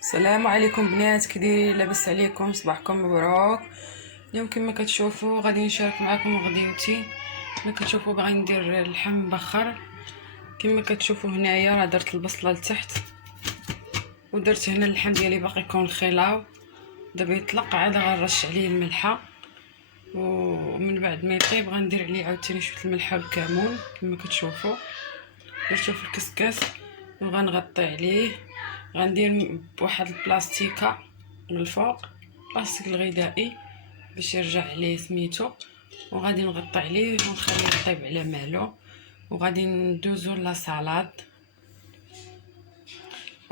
السلام عليكم بنات، كي دايرين؟ لاباس عليكم؟ صباحكم مبروك. اليوم كما كتشوفوا غادي نشارك معكم غديوتي. كما كتشوفوا باغي ندير اللحم مبخر. كما كتشوفوا هنايا راه درت البصله لتحت ودرت هنا اللحم ديالي باقي يكون خلاو. دابا يطلق عاد غنرش عليه الملحه، ومن بعد ما يطيب غندير عليه عاوتاني شويه الملحه والكمون. كما كتشوفوا درتو في الكسكاس وغنغطي عليه. غندير بواحد البلاستيكه من الفوق، بلاستيك الغذائي باش يرجع عليه سميتو، وغادي نغطي عليه ونخليه يطيب على مالو. وغادي ندوزو لا سالاد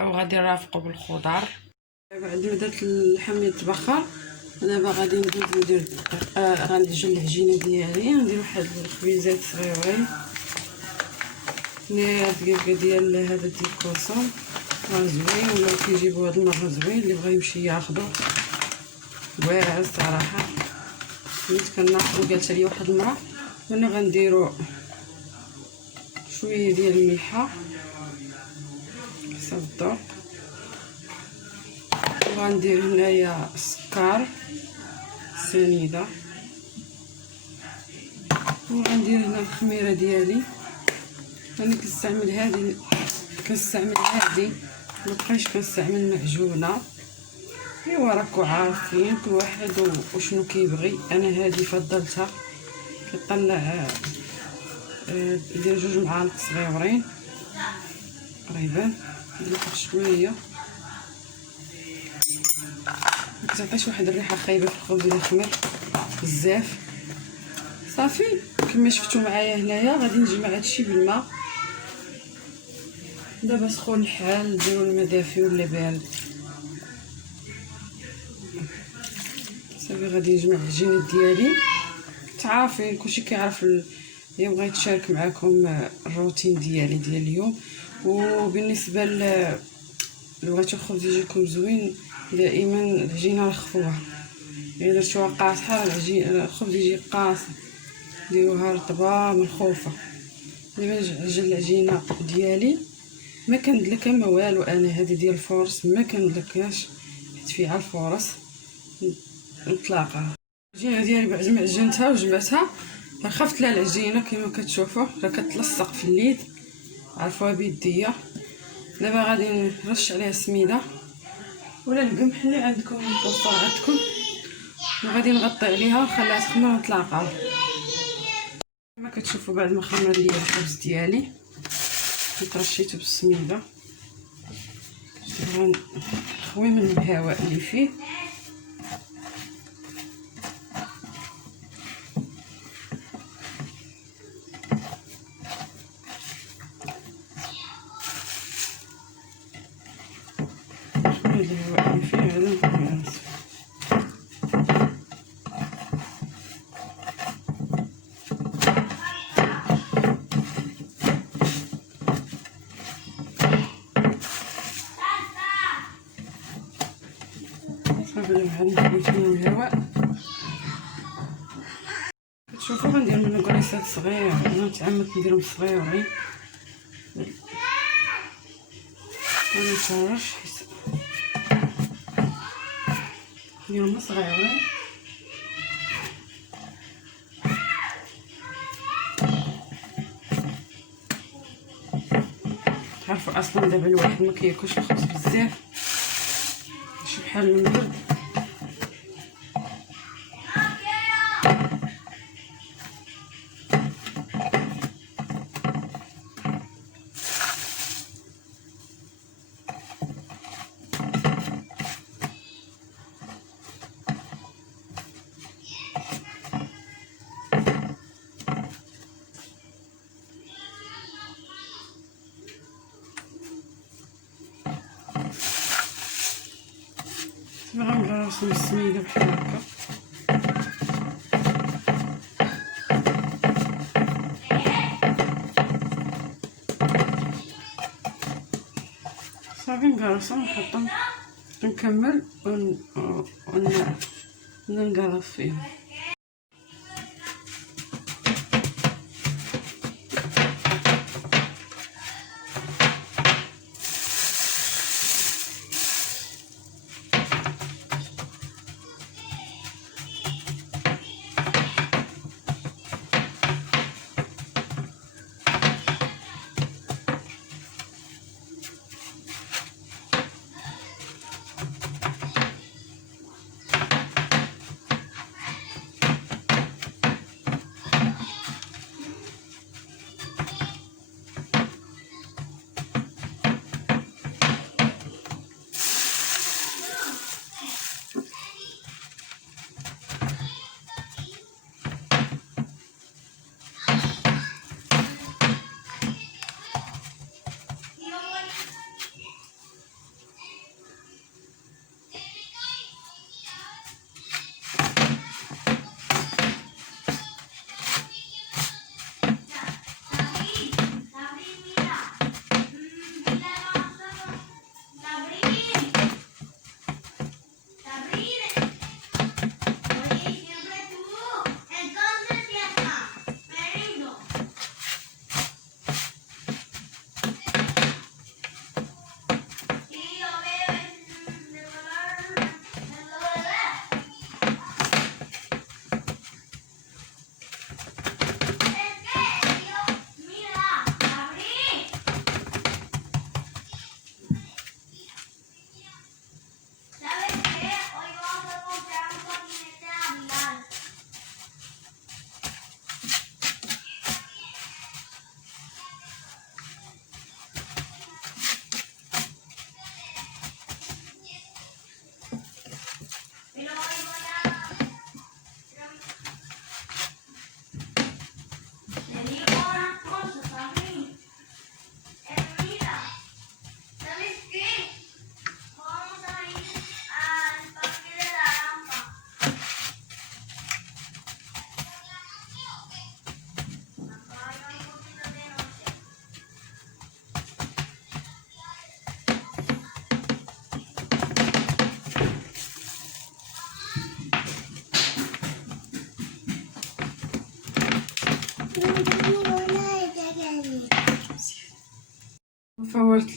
او غادي نرافقو بالخضر. بعد ما درت اللحم يتبخر دابا غادي ندوز ندير غنجل العجينه ديالي. ندير واحد الخبيزات صغيورين. هنايا الدقيقه ديال هذا الكوسون راه زوين، ولا كيجيبوا هاد المره زوين اللي بغا يمشي ياخذو واعر صراحه. كنت كناخذو قالت لي واحد المره. هنا غنديروا شويه ديال الملحه حسب الذوق، وغندير هنايا السكر سنيده، وغندير هنا الخميره ديالي. انا كنستعمل هذه مبقيتش كنستعمل معجونه. ايوا راكو عارفين كل واحد وشنو كيبغي. انا هذه فضلتها. كطلع ندير 2 معالق صغيورين قريبا. ندير واحد شويه، مكتعطيش واحد الريحه خايبه في الخبز الا خمر بزاف. صافي كما شفتوا معايا هنايا غادي نجمع هادشي بالماء. دابا سخون الحال، نديرو الماء دافي ولا بارد. صافي غادي نجمع العجينه ديالي. تعرفين كلشي كيعرف اليوم بغيت نشارك معكم الروتين ديالي ديال اليوم. وبالنسبه بغيتو الخبز يجيكم زوين دائما العجينه رخفوها. الا درتوها قاصحه الخبز يجي قاصح. ديروها رطبه ملخوفه. دابا نجل العجينه ديالي ما كندلكها ما والو. انا هذه ديال الفورس ما كندلكهاش حيت فيها الفورس نطلاقها. العجينه ديالي بعد ما عجنتها وجمعتها خفت لها العجينه كما كتشوفوا راه كتلصق في اليد، عرفوها بيديا. دابا غادي نرش عليها السميده ولا القمح اللي عندكم متوفر عندكم، وغادي نغطي عليها ونخليها تخمر ونطلقها. كما كتشوفوا بعد ما خمر ليا الخبز ديالي ترشيته بالسميده، نخوي من الهواء اللي فيه. الهواء اللي فيه هذا نخوي. صافي نخوي من الهواء. كتشوفوا غندير منو كريسات صغير. انا تعمدت نديرهم صغيورين ونفرش نديرهم صغيورين. تعرفوا اصلا دابا الواحد ما كياكلش الخبز بزاف، شي بحال المرد. غنغرسو السميده بحال هكا. صافي نقرصو ونحطهم نكمل ونقرص فيهم.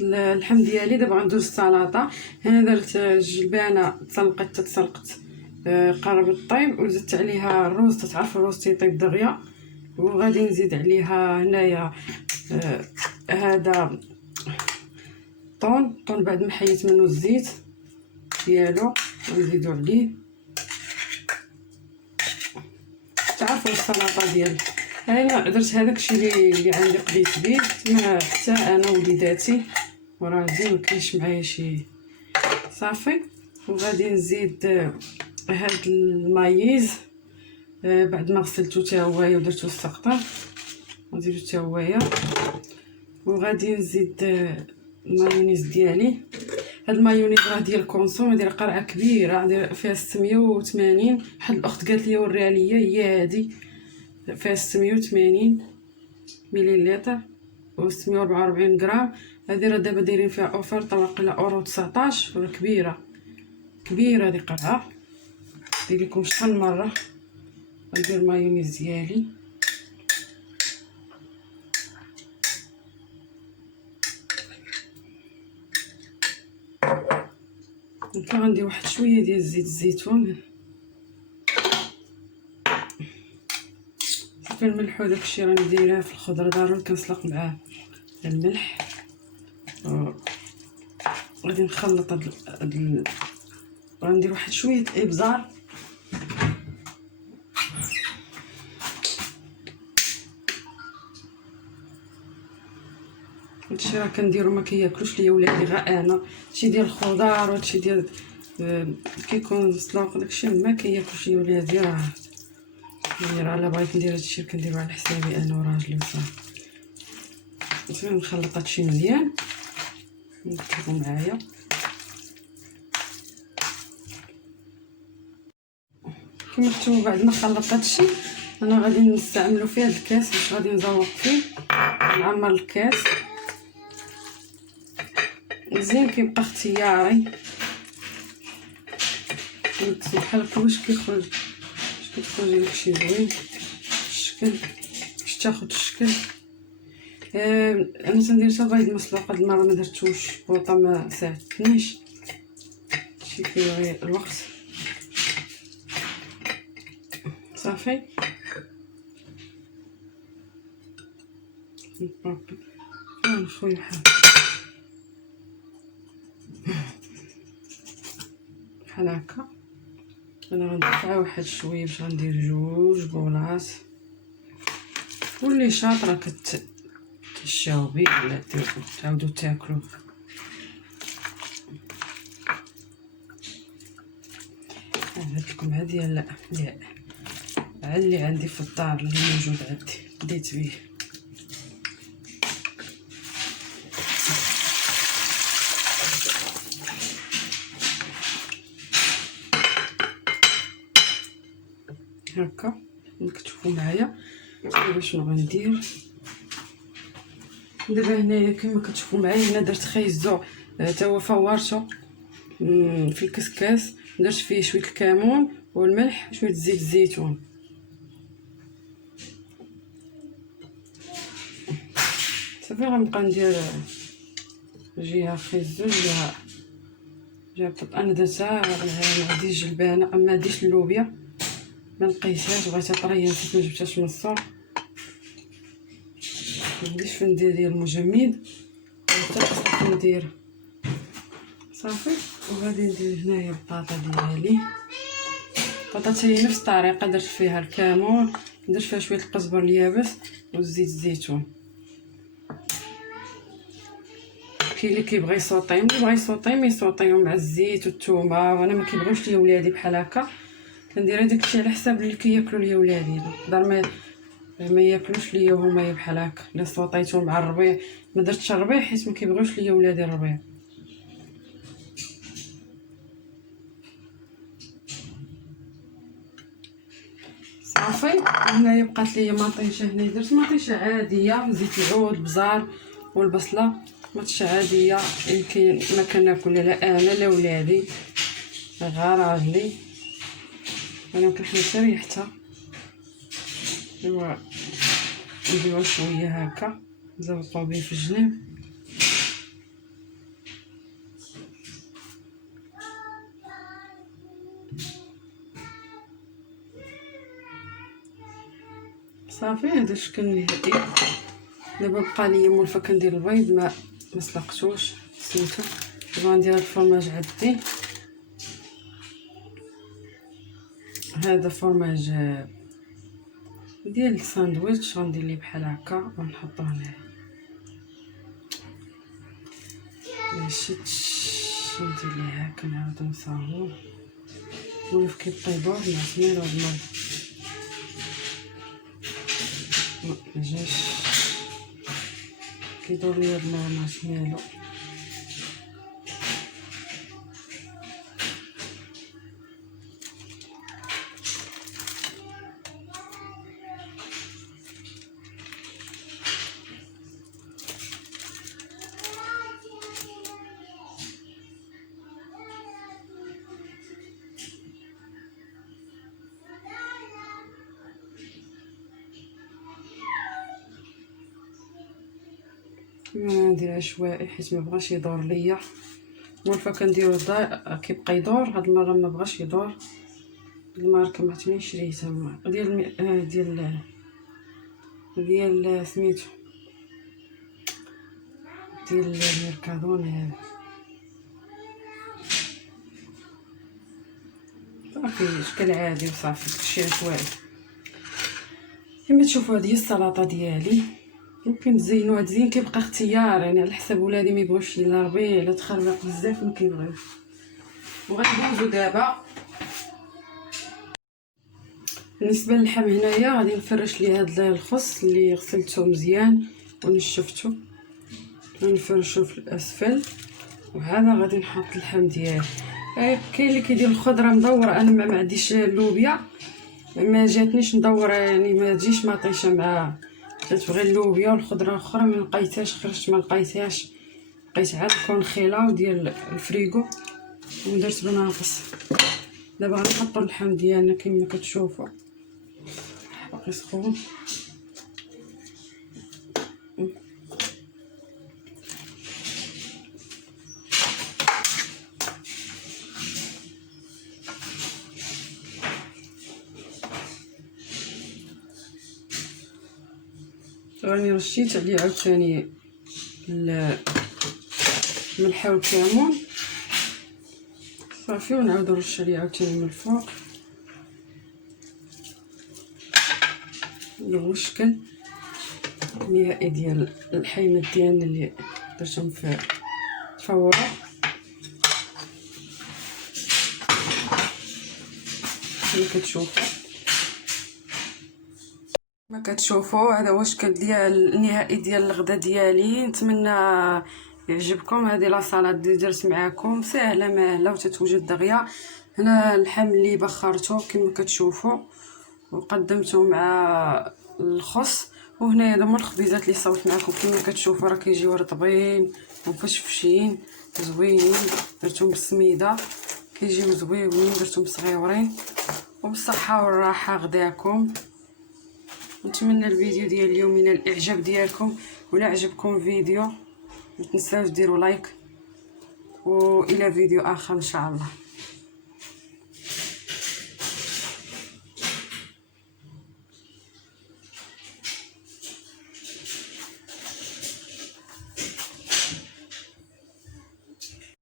اللحم ديالي. دابا غندوز السلطه. هنا درت الجلبانه تسلقت قربت طيب، وزدت عليها الروز. تتعرفوا الروز تيطيب دغيا. وغادي نزيد عليها هنايا هذا طون بعد ما حيت منه الزيت ديالو ونزيدو عليه. تعرفوا السلطه ديال انا درت هذاك الشيء اللي عندي قضيت به. ما حتى انا وليداتي وراجلي ما كاينش معايا شي صافي. وغادي نزيد هاد المايز بعد ما غسلته حتى هويا ودرتو السقطه نزيدو حتى هويا. وغادي نزيد المايونيز ديالي. هاد المايونيز راه ديال كونسوم، ديال قرعه كبيره فيها 680. واحد الاخت قالت لي وريها ليا، هي هادي فيها 680 مليلتر و 644 غرام. هادي راه دابا دايرين فيها اوفر طواقله اورو 19. راه كبيره هادي قرعه. ندير لكم شحال مره. ندير المايونيز ديالي غندير واحد شويه ديال زيت الزيتون صافي. الملح وداكشي راني دايراه في الخضره ضروري كنسلق معاه الملح. غادي نخلط غندير واحد شويه ابزار هادشي راه كنديرو ما كياكلوش ليا ولادي غير انا. هادشي ديال الخضار وهادشي ديال كيكون مسلوق داكشي ما كياكلوش ليا ولادي. راه الا بغيت ندير هادشي كنديرو على حسابي انا وراجلي وصافي. نخلط هادشي مزيان نكتبو معايا. كما شفتوا بعد ما خلطت هادشي انا غادي نستعملو فيه هاد الكاس باش غادي نزوق فيه. نعمر الكاس مزيان كيبقى اختياري. بحال هكا واش كيخرج داكشي زوين الشكل باش تاخد الشكل. انا تندير حتى بيض مسلوق. هاد المره ما درتوش بوطه ما ساعدتنيش شي كيبغي الوقت صافي. نخوي بحال هكا. انا غندفع واحد شويه باش غندير 2 بولات. واللي شاطره كتشاوبي ولا تعاودوا تاكلوا. هاد لكم ديال اللي عندي في الدار اللي موجود عندي بديت بيه. هكا نكتبوا معايا شنو غندير دابا. هنايا كما كتشوفوا معايا هنا درت خيزو تا هو فورته في الكسكاس. درت فيه شويه الكمون والملح وشويه زيت الزيتون. صافي غنبقى ندير جهه خيزو جهه انا درتها هادي الجلبانه. اما هاديش اللوبيا ما لقيتهاش بغيتها طريه نسيت ما جبتهاش من السوق. منديرش فين ندير ديال المجمد حتى خصني ندير صافي. وغادي ندير هنايا البطاطا ديالي. البطاطا هي نفس الطريقه درت فيها الكمون درت فيها شويه القزبر اليابس وزيت الزيتون. كاين اللي كيبغي يسوطي اللي بغى يسوطي ما يسوطيو مع الزيت والثومه. وانا ما كيبغيوش ليا ولادي بحال هكا. كندير هذاك الشيء على حساب اللي كياكلوا ليا ولادي. نقدر ما ياكلوش ليا هما بحال هكا. الا سوطيتهم مع الربيع ما درتش الربيع حيت ما كيبغيوش ليا ولادي الربيع. صافي. هنايا بقات ليا مطيشه. هنا درت مطيشه عاديه زيت العود البزار والبصله. مطيشه عاديه يمكن ما كناكل لا انا لا ولادي غير راجلي. انا كنحب حتى ريحتها. ايوا نديرو شويه هكا نزوقو به في الجناب. صافي هذا الشكل النهائي. دابا بقى لي مولفه كندير البيض ما سلقتوش سميتو. دابا غندير هاد الفرماج عندي. هذا فرماج ديال الساندويتش غندير ليه بحال هكا ونحطوه هنايا ماشيتش. ندير ليه هكا نعاود نصاوبو ولف كيبقى يدور مع سمير. هاد المرة مجاش كيدور ليا هاد المرة مع سميرو. ندير عشوائي حيت ما بغاش يدور ليا. مولفه كنديرو كيبقى يدور. هاد المره ما بغاش يدور. الماركه ما عرفتني شريتها ديال سميتو ديال ميركادونا هذا. صافي شكل عادي وصافي داكشي عشوائي. كما تشوفوا هذه هي السلطه ديالي. ممكن تزينوها تزين كيبقى اختيار يعني على حسب ولادي ما يبغوش الا ربيع الا تخربق بزاف ما كيبغيوش. وغندوزو دابا بالنسبه للحم. هنايا غادي نفرش ليه هذا الخس اللي غسلته مزيان ونشفته ونفرشو في الاسفل. وهذا غادي نحط اللحم ديالي. كاين اللي كيدير الخضره مدوره. انا ما عنديش اللوبيا ما جاتنيش مدوره يعني ما تجيش مطيشه مع تتبغي اللوبيا والخضره الاخرى ما لقيتهاش. خرجت ما لقيتهاش لقيت عاد كونخيله ديال الفريغو ودرت بناقص. دابا غنحطوا اللحم ديالنا كما كتشوفوا باقي سخون. راني رشيت عليه عاوتاني الملح والكمون صافي ونعاودو نرش عليه عاوتاني من الفوق. هو الشكل النهائي ديال الحيمات ديالنا اللي درتهم في الفوره. كما كتشوفوا هذا هو الشكل ديال النهائي ديال الغدا ديالي. نتمنى يعجبكم. هذه لا سالاد اللي درت معكم سهله ماهله وتتوجد دغيا. هنا اللحم اللي بخرته كما كتشوفوا وقدمته مع الخس. وهنا هما الخبيزات اللي صوت معكم كما كتشوفوا راه كيجيو رطبين ومفشفشين زوينين. درتهم بالسميده كيجيو زوينين. درتهم صغيورين وبالصحه والراحه غداكم. نتمنى الفيديو ديال اليوم ينال الاعجاب ديالكم. ولا عجبكم الفيديو ما تنساوش ديروا لايك والى فيديو اخر ان شاء الله.